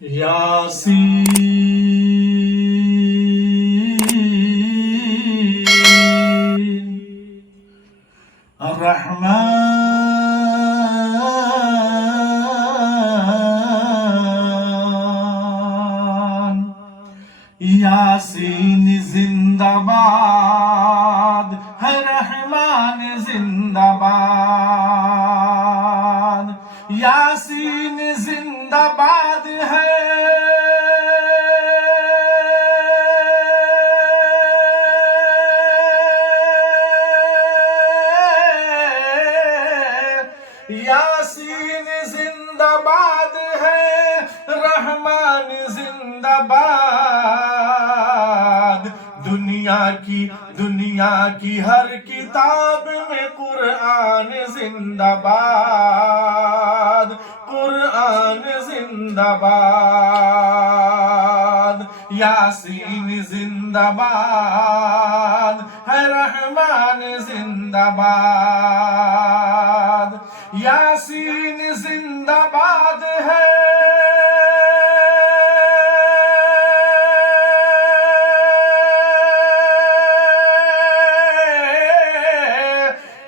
یاسین الرحمن یاسین زندہ باد ہے، رحمان زندہ باد، یاسین زندہ باد ہے، یاسین زندہ باد ہے، رحمان زندہ باد، دنیا کی ہر کتاب میں قرآن زندہ باد، قرآن زندہ باد، یاسین زندہ باد ہے، رحمان زندہ باد، یاسین زندہ باد ہے،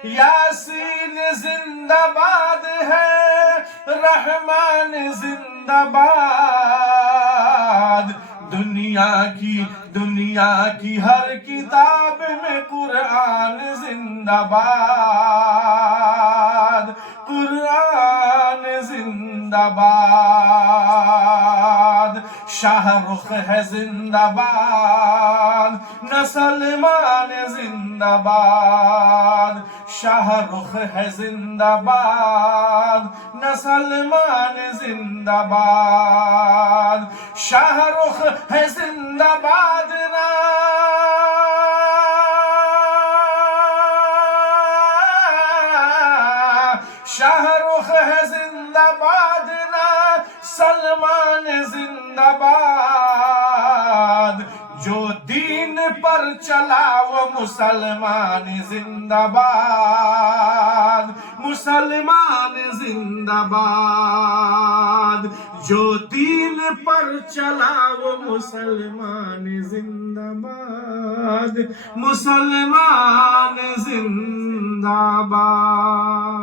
یاسین زندہ باد ہے، رحمان زندہ باد، دنیا کی ہر کتاب میں قرآن زندہ باد، قرآن زندہ باد، شاہ رخ ہے زندہ باد، نہ سلمان زندہ باد، شاہ رخ ہے زندہ باد، نہ سلمان زندہ باد، شاہ رخ ہے زندہ باد، نہ شاہ رخ ہے زندہ باد، نہ سلمان زندہ باد، جو دین پر چلا وہ مسلمان زندہ باد، مسلمان زندہ باد، جو دین پر چلا وہ مسلمان زندہ باد، مسلمان زندہ باد۔